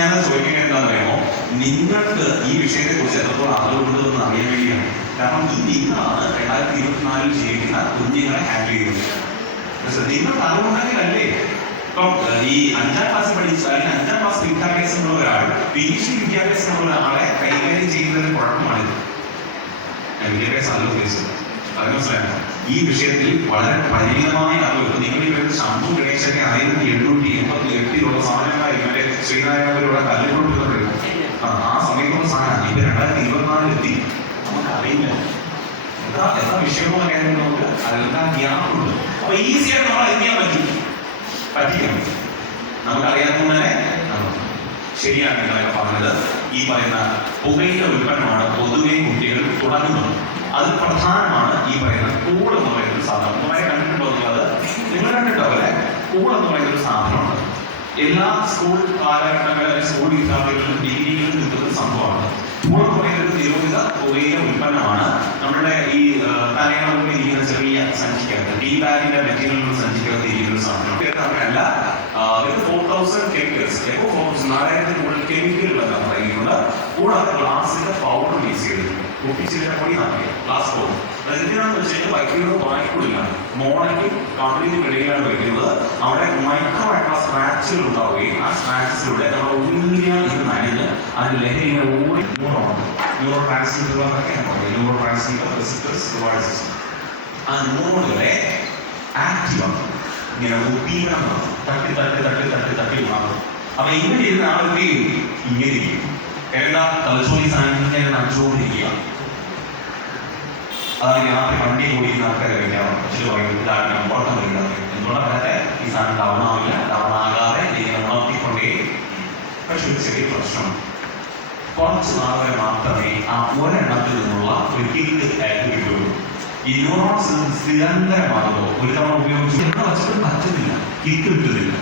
ഞാനത് ചോദിക്കുന്നത് എന്താണെന്ന് അറിയാമോ, നിങ്ങൾക്ക് ഈ വിഷയത്തെ കുറിച്ച് എത്രത്തോളം അറിവുണ്ടെന്ന് അറിയാൻ വേണ്ടിയാണ്. കാരണം നിങ്ങളാണ് 2024 ജീവിക്കുന്ന കുഞ്ഞുങ്ങളെ ഹാൻഡിൽ ചെയ്യുന്നത്. നിങ്ങൾക്ക് അറിവുണ്ടെങ്കിലല്ലേ ഇപ്പം ഈ 5ാം ക്ലാസ് പഠിച്ച അല്ലെങ്കിൽ 5ാം ക്ലാസ് വിദ്യാഭ്യാസമുള്ള ഒരാൾ PhD വിദ്യാഭ്യാസമുള്ള ഒരാളെ കൈകാര്യം ചെയ്യുന്നതിന് കുഴപ്പമാണിത്. വിദ്യാഭ്യാസം അല്ല ഉദ്ദേശിച്ചത്. അത് മനസ്സിലാക്കണം. ഈ വിഷയത്തിൽ വളരെ പരിമിതമായ അറിവ് നിങ്ങൾ ഇവരുടെ ശംഭു ഗണേശൊക്കെ 1788 സാധനങ്ങളായിരിക്കും. മറ്റേ ശ്രീനാരായണവരുടെ കല്ലുകൊണ്ടിരുന്നത് ആ സമയത്തുള്ള സാധനമാണ്. ഇപ്പൊ 2024 എത്തി. നമുക്ക് അറിയില്ല എന്താ വിഷയമുള്ള കാര്യം. നമുക്ക് അതെല്ലാം ഗ്യാപ്പുണ്ട്. അപ്പൊ ഈസിയായിട്ട് നമ്മൾ എന്ത് ചെയ്യാൻ പറ്റിക്കണം. നമുക്കറിയാവുന്ന തന്നെ ശരിയാണ് നിങ്ങളൊക്കെ പറഞ്ഞത്. ഈ പറയുന്ന പുകയില ഉൽപ്പന്നമാണ് പൊതുവെ കുട്ടികൾ തുടങ്ങുന്നത്. അത് പ്രധാനമാണ് ഈ പറയുന്ന കൂൾ എന്ന് പറയുന്ന സാധനം. നിങ്ങളെ കണ്ടിട്ടുണ്ടോ? നിങ്ങൾ കണ്ടിട്ടോ അല്ലെ? കൂൾ എന്ന് പറയുന്ന ഒരു സാധനമാണ്. എല്ലാ സ്കൂൾ കാലഘട്ടങ്ങളിലും സ്കൂൾ വിദ്യാർത്ഥികളിലും ഡിഗ്രികളിലും കിട്ടുന്ന സംഭവമാണ്. കൂൾ എന്ന് പറയുന്ന ഒരു നിരോധിത പുകയില ഉൽപ്പന്നമാണ്. നമ്മുടെ ഈ തലങ്ങളൊക്കെ ഇരിക്കുന്ന ചെറിയ സഞ്ചിക്കകത്ത് ഡീ ബാഗിന്റെ മെറ്റീരിയൽ സഞ്ചിക്കകത്ത് ഇരിക്കുന്ന ഒരു സാധനം. അങ്ങനെയല്ല, 4000 കെമിക്കൽസ്, 4000 കൂടുതൽ കെമിക്കലുകളെല്ലാം പറയുന്നത്. കൂടാതെ ഗ്ലാസിന്റെ പൗഡർ മിക്സ് ചെയ്തിട്ടുണ്ട്. കുപ്പിച്ചിന്റെ പൊടി നടക്കുക ഗ്ലാസ് പൗഡർ. അതെന്തിനാണെന്ന് വെച്ച് കഴിഞ്ഞാൽ വയ്ക്കുന്നത് വാങ്ങിക്കൂടില്ല. മോണയ്ക്കും കമ്പിളിനും ഇടയിലാണ് വയ്ക്കുന്നത്. അവിടെ മൈക്രോ ആയിട്ടുള്ള സ്ക്രാച്ചുകൾ ഉണ്ടാവുകയും ആ സ്ക്രാച്ചസിലൂടെ നമ്മൾ ഉള്ളിയാണ് ഇത് നനഞ്ഞ് അതിന്റെ ലഹരി ഇങ്ങനെ ഓടി ന്യൂറോ ട്രാൻസ്മിറ്ററുകളൊക്കെ neurotransmitter receptors reward system. ആ ന്യൂറോണുകളെ ആക്റ്റീവാണ്. ഇങ്ങനെ ഉദ്ദീപനം തട്ടി മാറും. അപ്പൊ ഇങ്ങനെ ഇരുന്ന ആളുകൾക്ക് ഇങ്ങനെ ഇരിക്കും. എല്ലാ തലച്ചോറി സാധനങ്ങളെ നനച്ചുകൊണ്ടിരിക്കുക. അതാണ് രാത്രി വണ്ടി പോയിരുന്ന ആൾക്കാരെ കഴിക്കാം. പക്ഷെ പറയും ഇതാണ് പുറത്ത് വരികയാണ്. എന്തുകൊണ്ടാണ് പറയാതെ ഈ സാധനം ഡൗൺ ആവില്ല. ഡൗൺ ആകാതെ ഇങ്ങനെ ഉണർത്തിക്കൊണ്ടേ. പക്ഷെ ഒരു ചെറിയ പ്രശ്നം, കുറച്ച് നാൾ വരെ മാത്രമേ ആ ഒരെണ്ണത്തിൽ നിന്നുള്ള ഒരു കിക്ക് കിട്ടുള്ളൂ. ഈ ന്യൂറോൺസ് നിരന്തരമാകുമ്പോൾ ഒരു തവണ ഉപയോഗിച്ച് വച്ചിട്ട് പറ്റുന്നില്ല, കിക്ക് കിട്ടുന്നില്ല,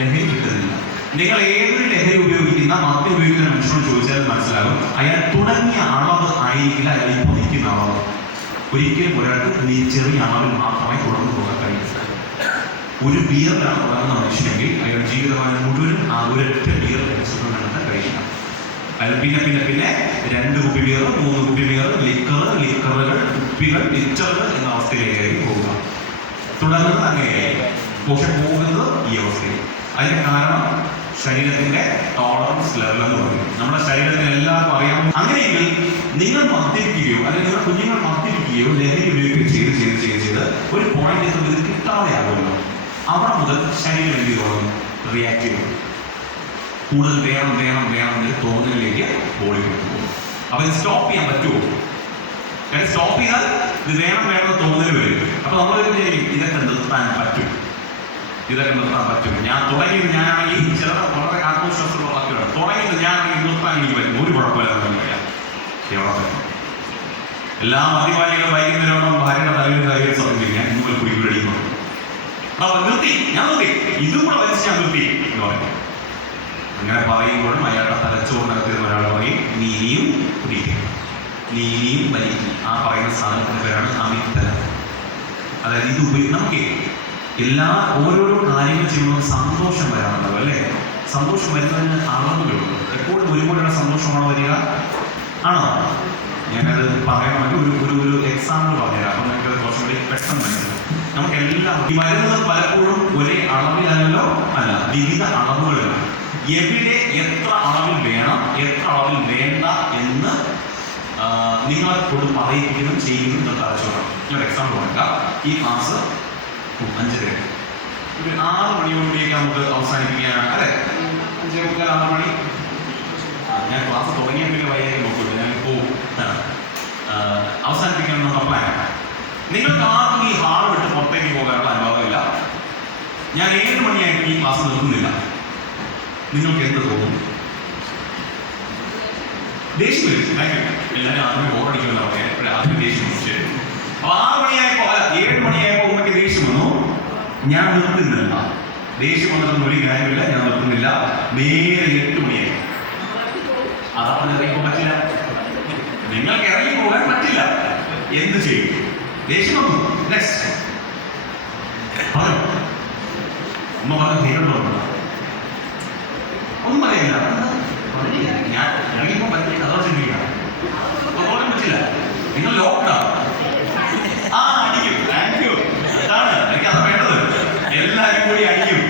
ലഹരി കിട്ടുന്നില്ല. നിങ്ങൾ ഏതൊരു ലഹരി ഉപയോഗിക്കുന്ന മദ്യം ഉപയോഗിക്കുന്ന മനുഷ്യനോട് ചോദിച്ചാൽ മനസ്സിലാകും അയാൾ തുടങ്ങിയ അളവ് ആയിരിക്കില്ല അയാൾ ഇപ്പോൾ നിൽക്കുന്ന അളവ്. ഒരിക്കലും ഒരാൾക്ക് ചെറിയ അളവിൽ മാത്രമേ തുടർന്നു പോകാൻ കഴിയൂ. ഒരു ബിയറിലാണ് തുടങ്ങുന്ന മനുഷ്യനെങ്കിൽ അയാൾ ജീവിതകാലം മുഴുവനും ആ ഒരൊറ്റ ബിയർ കഴിച്ചിട്ടുണ്ടെന്ന് കഴിയില്ല. അയാൾ പിന്നെ 2 കുപ്പി ബിയർ, 3 കുപ്പി ബിയർ, ലിക്കറുകൾ, കുപ്പികൾ, ലിറ്ററുകൾ എന്ന അവസ്ഥയിലേക്ക് പോകുക. തുടങ്ങുന്നത് അങ്ങനെയായി. പക്ഷെ പോകുന്നത് ഈ അവസ്ഥയിൽ. അതിന് കാരണം ശരീരത്തിന്റെ ടോളറൻസ് ലെവൽ എന്ന് പറയും. നമ്മുടെ ശരീരത്തിന് എല്ലാവർക്കും അറിയാം. അങ്ങനെയെങ്കിൽ നിങ്ങൾ മദ്യപിക്കുകയോ അല്ലെങ്കിൽ നിങ്ങളുടെ കുഞ്ഞുങ്ങൾ മദ്യപിക്കുകയോ ലഹരി ഉപയോഗിക്കുകയോ ചെയ്ത് ഒരു പോയിന്റ് ഇത് കിട്ടാതെ ആകുമല്ലോ. അവിടെ മുതൽ ശരീരം എന്ത് തോന്നും? റിയാക്ട് ചെയ്യും. കൂടുതൽ വേണം എന്നൊരു തോന്നലിലേക്ക് ബോഡി പോകും. അപ്പൊ ഇത് സ്റ്റോപ്പ് ചെയ്യാൻ പറ്റുമോ? സ്റ്റോപ്പ് ചെയ്താൽ ഇത് വേണം തോന്നൽ വരും. അപ്പൊ നമ്മൾ ഇതൊക്കെ നിർത്താൻ പറ്റും. ഞാൻ തുടങ്ങിയത് ഞാനാണെങ്കിൽ ചില വളരെ ആത്മവിശ്വാസമുള്ള വാക്കുകളാണ്. തുടങ്ങിയത് ഞാനാണെങ്കിൽ നിർത്താൻ എനിക്ക് പറ്റും. ഒരു കുഴപ്പമില്ല. എല്ലാ മദ്യപാനികളും വൈകുന്നേരം ഭാര്യയുടെ തലയിൽ കയറി ശ്രദ്ധിക്കാൻ നിങ്ങൾ കുടിക്കുടിക്കുന്നു. അപ്പൊ ഞാൻ നിർത്തി ഇതും കൂടെ വലിച്ച് ഞാൻ നിർത്തി എന്ന് പറയും. അങ്ങനെ പറയുമ്പോഴും അയാളുടെ തലച്ചോറിനകത്ത് ഒരാൾ പറയും നീ ഇനിയും കുടിക്കും, നീ ഇനിയും വലിക്കും. ആ പറയുന്ന സാധനത്തിന്റെ പേരാണ് അമിഗ്ഡല. അതായത് ഇത് നമുക്ക് ഓരോരോ കാര്യങ്ങൾ ചെയ്യുമ്പോൾ സന്തോഷം വരാറുണ്ടാവും അല്ലേ? സന്തോഷം വരുന്നതിന് അളവുകളുണ്ട്. എപ്പോഴും ഒരുപോലെയുള്ള സന്തോഷമാണോ വരിക? ആണോ? ഞാനത് പറയണമെങ്കിൽ ഒരു എക്സാമ്പിൾ പറഞ്ഞുതരാം. അപ്പം നിങ്ങൾക്ക് കുറച്ചും കൂടി പെട്ടെന്ന് മനസ്സിലാവും. നമുക്കെല്ലാം വരുന്നത് പലപ്പോഴും ഒരേ അളവിലല്ലോ, അല്ല, വിവിധ അളവുകളിലാണ്. എവിടെ എത്ര അളവിൽ വേണം, എത്ര അളവിൽ വേണ്ട എന്ന് നിങ്ങളെ കൊണ്ട് പറയിപ്പിക്കണം, ചെയ്യുന്നു തലച്ചോറാണ്. ഞാൻ എക്സാമ്പിൾ കൊടുക്കാം. ഈ ക്ലാസ് 5:30 ഒരു 6 മണിയോടുകൂടിയൊക്കെ നമുക്ക് അവസാനിപ്പിക്കാനാണ് അല്ലെ? 5:45 6 മണി. ഞാൻ ക്ലാസ് തുടങ്ങിയ പിന്നെ വൈകുന്നേരം നോക്കില്ല, ഞാൻ പോകും. അവസാനിപ്പിക്കണം എന്നുള്ള പ്ലാൻ. നിങ്ങൾക്ക് ആർക്കും ഈ ഹാൾ വിട്ട് പുറത്തേക്ക് പോകാനുള്ള അനുഭവമില്ല. ഞാൻ 7 മണിയായിട്ട് ഈ ക്ലാസ് നിർത്തുന്നില്ല. നിങ്ങൾക്ക് എന്ത് തോന്നും? ദേഷ്യം വരും. എല്ലാവരും ആദ്യമേ ബോറടിക്കുമെന്ന് പറയാം. ആദ്യം ദേഷ്യം വരും. അപ്പൊ 6 മണിയായപ്പോ 7 മണിയായപ്പോ ഉമ്മക്ക് ദേഷ്യം വന്നു. ഞാൻ നിർത്തുന്നില്ല. ദേഷ്യം വന്നിട്ടൊന്നും ഒരു കാര്യമില്ല. ഞാൻ നിർത്തുന്നില്ല. നേരെ 8 മണിയായി. അതപ്പോൾ ഇറങ്ങിപ്പോ പറ്റില്ല. നിങ്ങൾക്ക് ഇറങ്ങി പോകാൻ പറ്റില്ല. എന്ത് ചെയ്യും? ദേഷ്യം വന്നു. നെക്സ്റ്റ് പറഞ്ഞു. ഉമ്മ പറഞ്ഞ ധൈര്യം ഒന്നും പറയാം. പോലെയല്ല. ഞാൻ ഇറങ്ങിയപ്പോൾ പറ്റില്ല, അതോ ചിന്തിക്കാം. അപ്പൊ പോകാൻ പറ്റില്ല, നിങ്ങൾ ലോക്ക്ഡൗൺ. ആ അടിക്കും, താങ്ക് യു. അതാണ് എനിക്ക് അത് വേണ്ടത്. എല്ലാവരും കൂടി അടിക്കും.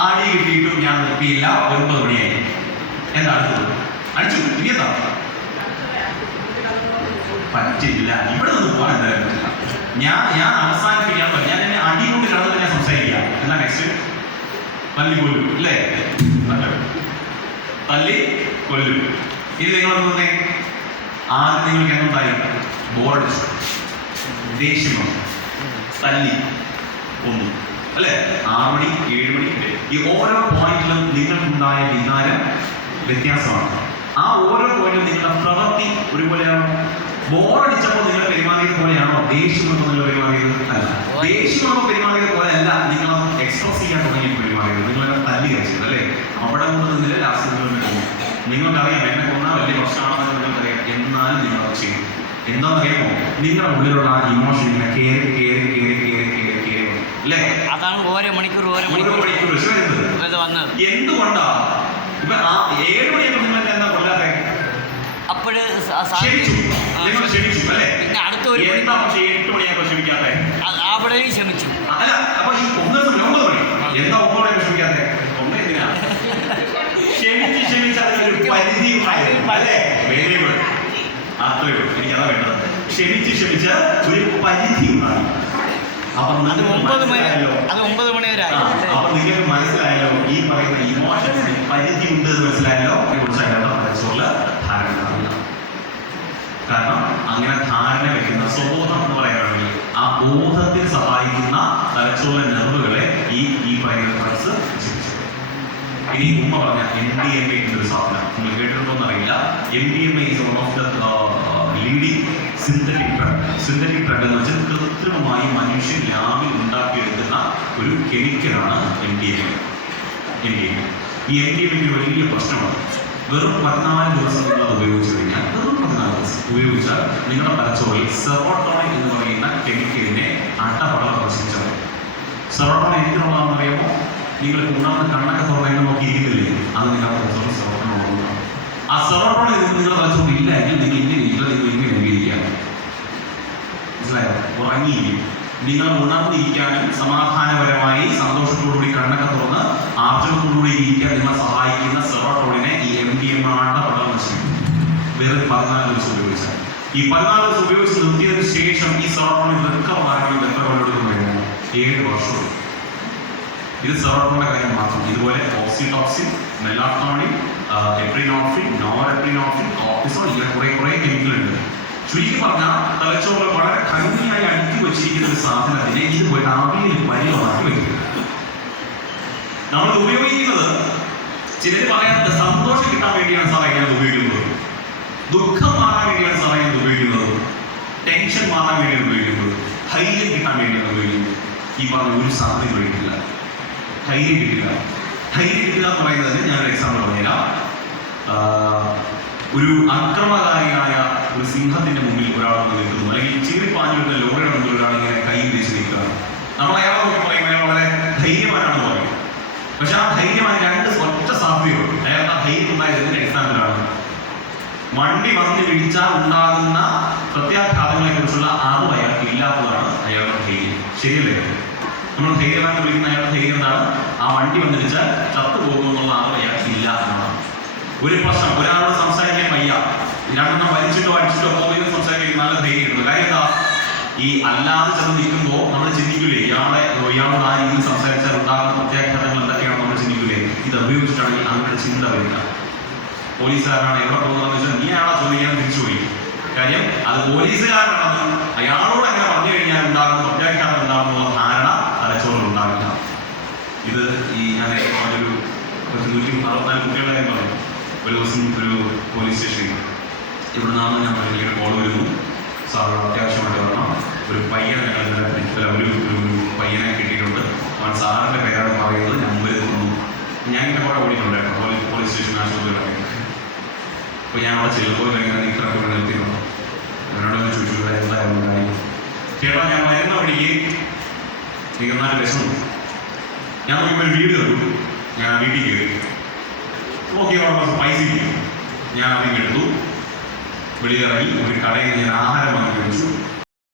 ആ അടി കിട്ടിയിട്ടും ഞാൻ നിർത്തിയില്ല. 9 മണിയായി. എന്താ അടുത്തത്? അടിച്ചു. ഇനി എന്താ? പറ്റില്ല. ഇവിടെ നിന്ന് പോകാൻ എന്തായാലും പറ്റില്ല. ഞാൻ അവസാനിപ്പിക്കാൻ പറ്റില്ല. ഞാൻ എന്നെ അടി കൊണ്ട് കിടന്നിട്ട് ഞാൻ സംസാരിക്കാം. എന്താ നെക്സ്റ്റ്? തല്ലി കൊല്ലും അല്ലേ? തല്ലി കൊല്ലും. ഇത് നിങ്ങളൊന്നും തന്നെ ആദ്യം നിങ്ങൾക്ക് എന്തായി? ബോറടിച്ചു, ദേഷ്യം വന്നു, തല്ലി ഒന്നു അല്ലേ? 6 മണി 7 മണി ഈ ഓരോ പോയിന്റിലും നിങ്ങൾക്കുണ്ടായ വികാരം വ്യത്യാസമാണ്. ആ ഓരോ പോയിന്റിലും നിങ്ങളുടെ പ്രവൃത്തി ഒരുപോലെയാണോ? ബോറടിച്ചപ്പോൾ നിങ്ങൾ പെരുമാറിയത് പോലെയാണോ ദേഷ്യം വന്നപ്പോൾ നിങ്ങൾ പെരുമാറിയത്? അല്ല. ദേഷ്യം വന്നപ്പോൾ പെരുമാറിയത് പോലെ അല്ല നിങ്ങൾ എക്സ്പ്രസ് ചെയ്യാൻ തുടങ്ങി പെരുമാറിയത്. നിങ്ങളെ തല്ലി കഴിച്ചത് അല്ലേ? അവിടെ കൊണ്ട് നിന്നില്ല. ലാസ്റ്റ് നിങ്ങൾക്കറിയാം എന്നെ കൊന്നാൽ വലിയ പ്രശ്നമാണെന്ന് നിങ്ങൾക്കറിയാം. എന്നാലും നിങ്ങൾ അത് ചെയ്യും. എന്താണെന്നറിയാമോ? നിങ്ങളുടെ ഉള്ളിലുള്ള ആ ഇമോഷൻ ഇങ്ങനെ കേറി അല്ലേ? അതാണ് ഓരോ മണിക്കൂർ എന്തുകൊണ്ടാ ഇപ്പൊ 7 മണിയൊക്കെ നിങ്ങൾ എന്താ കൊല്ലാതെ? അപ്പോഴ് ക്ഷമിച്ചു, നിങ്ങൾ ക്ഷമിച്ചു അല്ലേ? പിന്നെ അടുത്ത ഒരു 8 മണിയാകുമ്പോൾ ക്ഷമിക്കാതെ? അവിടെയും ക്ഷമിച്ചു. അല്ല, അപ്പൊ ഈ 9 മണി എന്താ 9 മണിയൊക്കെ ക്ഷമിക്കാതെ? എന്തിനാ ക്ഷമിച്ച് അതിനൊരു പരിധി അല്ലേ? Very good. അത്രയേ ഉള്ളൂ. എനിക്കതാ വേണ്ടത്. ക്ഷമിച്ച് ഒരു പരിധി ഉണ്ടാകും. അപ്പൊ നിങ്ങൾക്ക് മനസ്സിലായല്ലോ. അപ്പൊ നിങ്ങൾക്ക് മനസ്സിലായല്ലോ ഈ പറയുന്ന ഇമോഷൻസിന് പരിധി ഉണ്ട് എന്ന് മനസ്സിലായല്ലോ. കുറിച്ചായിരുന്നു തലച്ചോറില് ധാരണ ഉണ്ടാവില്ല. കാരണം അങ്ങനെ ധാരണ വെക്കുന്ന സ്വബോധം എന്ന് പറയുകയാണെങ്കിൽ ആ ബോധത്തിൽ സഹായിക്കുന്ന തലച്ചോറിലെ നെർവുകളെ ഈ പറയുന്ന ഡ്രഗ്സ് നശിപ്പിച്ചു. ഇനി ഉമ്മ പറഞ്ഞ MDMA എന്നൊരു സാധനം നിങ്ങൾ കേട്ടിട്ടുണ്ടോന്ന് അറിയില്ല. MDMA is one of the leading synthetic drug. Synthetic drug എന്ന് വെച്ചാൽ കൃത്രിമമായി മനുഷ്യൻ ലാബിൽ ഉണ്ടാക്കിയെടുക്കുന്ന ഒരു കെമിക്കലാണ് MDMA. ഈ MDMA വലിയ പ്രശ്നമാണ്. വെറും 14 ദിവസം നിങ്ങൾ അത് ഉപയോഗിച്ചു കഴിഞ്ഞാൽ, വെറും 14 ദിവസം ഉപയോഗിച്ചാൽ നിങ്ങളുടെ തലച്ചോറിൽ സെറോട്ടോണിൻ എന്ന് പറയുന്ന കെമിക്കലിനെ അട്ടപടം പ്രദർശിച്ചാൽ. സെറോട്ടോണിൻ എന്തിനുള്ളതാണെന്ന് അറിയാമോ? നിങ്ങൾ ഉണർന്ന് കണ്ണൊക്കെ തുറന്നു നോക്കിയിരിക്കുന്നില്ലേ? അത് നിങ്ങളുടെ തലച്ചോറിൽ സെറോട്ടോണിൻ ഉള്ളതാണ്. ആ സെറോട്ടോണിൻ നിങ്ങളുടെ തലച്ചോറിൽ ഇല്ല എങ്കിൽ നിങ്ങൾ ഇങ്ങനെ ഇരിക്കാം. മനസ്സിലായോ? ഉറങ്ങിയിരിക്കും. നിങ്ങൾ ഉണർന്നിരിക്കാനും സമാധാനപരമായി സന്തോഷത്തോടുകൂടി കണ്ണൊക്കെ തുറന്ന് ആർജവത്തോടുകൂടി ഇരിക്കാൻ നിങ്ങളെ സഹായിക്കുന്ന സെറോട്ടോണിനെ ഈ MDMA ആട്ടപടം നശിപ്പിക്കും. വെറും 14 ദിവസം ഉപയോഗിച്ചാൽ. ഈ 14 ദിവസം ഉപയോഗിച്ച് നിർത്തിയതിനു ശേഷം ഈ സെറോട്ടോണിൻ റിക്കവർ ആകണമെങ്കിൽ എത്ര കൊണ്ടെടുക്കുമ്പോഴാണ്? 7 വർഷം. ഇത് സെറോട്ടോണിന്റെ കാര്യം മാത്രം. ഇതുപോലെ ഓക്സിറ്റോക്സിൻ, മെലാറ്റോണിൻ, എപ്രിനോർഫിൻ, നോറെപ്രിനോർഫിൻ, കോർട്ടിസോൾ, ഇങ്ങനെ കുറെ കെമിക്കൽ ഉണ്ട്. ചുരുക്കി പറഞ്ഞാൽ തലച്ചോറിൽ വളരെ ഭംഗിയായി അടുക്കി വെച്ചിരിക്കുന്ന ഒരു സാധനത്തിനെ ഇത് പോയിട്ട് ആവിയിൽ പരിമാറ്റി വയ്ക്കുക. നമ്മൾ ഉപയോഗിക്കുന്നത് ചിലർ പറയാറുണ്ട് സന്തോഷം കിട്ടാൻ വേണ്ടിയാണ് സാറേ ഞാനത് ഉപയോഗിക്കുന്നത്, ദുഃഖം മാറാൻ വേണ്ടിയാണ് സാറേ ഞാനത് ഉപയോഗിക്കുന്നത്, ടെൻഷൻ മാറാൻ വേണ്ടിയാണ് ഉപയോഗിക്കുന്നത്, ധൈര്യം കിട്ടാൻ വേണ്ടിയാണ് ഉപയോഗിക്കുന്നത്. ഈ പറഞ്ഞ ഒരു സാധനം കഴിക്കില്ല. ധൈര്യം കിട്ടില്ല എന്ന് പറയുന്നതിന് ഞാനൊരു എക്സാമ്പിൾ പറഞ്ഞുതരാം. ഒരു അക്രമകാരിയായ ഒരു സിംഹത്തിന്റെ മുമ്പിൽ ഒരാൾ വന്ന് നിൽക്കുന്നു, അല്ലെങ്കിൽ ചീറിപ്പാഞ്ഞു വരുന്ന ലോറിയുടെ മുമ്പിൽ ഒരാൾ ഇങ്ങനെ കൈ വീശി നിൽക്കുകയാണ്. നമ്മൾ അയാളെ നോക്കി പറയും അയാൾ വളരെ ധൈര്യമാനാണെന്ന് പറയും. പക്ഷെ ആ ധൈര്യമായ 2 ഒറ്റ സാധ്യതയുണ്ട്. അയാൾക്ക് ആ ധൈര്യം ഉണ്ടായതിന്റെ അടിസ്ഥാനത്തിലാണ് വണ്ടി വന്ന് പിടിച്ചാൽ ഉണ്ടാകുന്ന പ്രത്യാഘാതങ്ങളെ കുറിച്ചുള്ള അറിവ് അയാൾക്ക് ഇല്ലാത്തതാണ് അയാളുടെ ധൈര്യം. ശരിയല്ലേ? നമ്മൾ ധൈര്യമായിട്ട് വിളിക്കുന്ന അയാളുടെ ധൈര്യം എന്താണ്? ആ വണ്ടി വന്നിടിച്ചാൽ ചത്തുപോകുമെന്നുള്ള അറിവ് അയാൾക്ക് ഇല്ല എന്നാണ്. ഒരു പ്രശ്നം, ഒരാളോട് സംസാരിക്കാൻ വയ്യ, 2 വലിച്ചിട്ടോ അടിച്ചിട്ടോ പോകുന്ന സംസാരിക്കാൻ നല്ല ധൈര്യമുണ്ട്. കാര്യം എന്താ? ഈ അല്ലാതെ ചെന്ന് നിൽക്കുമ്പോൾ നമ്മൾ ചിന്തിക്കൂലേ ഇയാളോട് ആ രീതിയിൽ സംസാരിച്ചാൽ ഉണ്ടാകുന്ന പ്രത്യാഘാതങ്ങൾ എന്തൊക്കെയാണെന്ന് നമ്മൾ ചിന്തിക്കൂലേ? ഇത് ഉപയോഗിച്ചിട്ടാണെങ്കിൽ അങ്ങനെ ചിന്ത വരില്ല. പോലീസുകാരനാണ് എവിടെ പോകുന്നതെന്ന് വെച്ചാൽ നീ അയാളെ ചോദിക്കാൻ തിരിച്ചുപോയി. കാര്യം അത് പോലീസുകാരനാണെന്ന് അയാളോട് അങ്ങനെ പറഞ്ഞു കഴിഞ്ഞാൽ ഉണ്ടാകുന്ന പ്രത്യാഘാതം ഉണ്ടാകുന്ന ധാരണ തലച്ചോറിൽ ഉണ്ടാകില്ല. ഇത് ഈ ഞാൻ ഒരു 164 കുട്ടികളുടെ കാര്യം പറയും. ഒരു ദിവസം ഒരു പോലീസ് സ്റ്റേഷനിൽ ഇവിടെ നിന്നാണ് ഞാൻ പറഞ്ഞ കോൾ വരുന്നു, സാർ അത്യാവശ്യമായിട്ട് വരണം, ഒരു പയ്യനെ ഒരു പയ്യനെ കിട്ടിയിട്ടുണ്ട്, അവൻ സാറിൻ്റെ പേരാണ് പറയുന്നത്, നമ്പർ തന്നു. ഞാൻ ഇങ്ങനെ കൂടെ ഓടിയിട്ടുണ്ടായിരുന്നു പോലീസ് സ്റ്റേഷൻ ആശുപത്രിയിലൊക്കെ. അപ്പോൾ ഞാൻ അവിടെ ചെല്ലുമ്പോൾ ഇങ്ങനെ ഇത്രയൊക്കെ നിർത്തിയിരുന്നു. അവരോട് ചോദിച്ചു എന്തായിരുന്നു കാര്യം. ചേട്ടാ ഞാൻ വരുന്ന വഴിക്ക് 24 ലക്ഷം ഞാൻ നോക്കുമ്പോൾ ഒരു വീട് കണ്ടു. ഞാൻ വീട്ടിൽ കയറി. ഓക്കെ പൈസ ഇല്ല. ഞാൻ അതിങ്ങ് എടുത്തു, വെളിയിലിറങ്ങി ഒരു കടയിൽ ഞാൻ ആഹാരം വാങ്ങി കഴിച്ചു.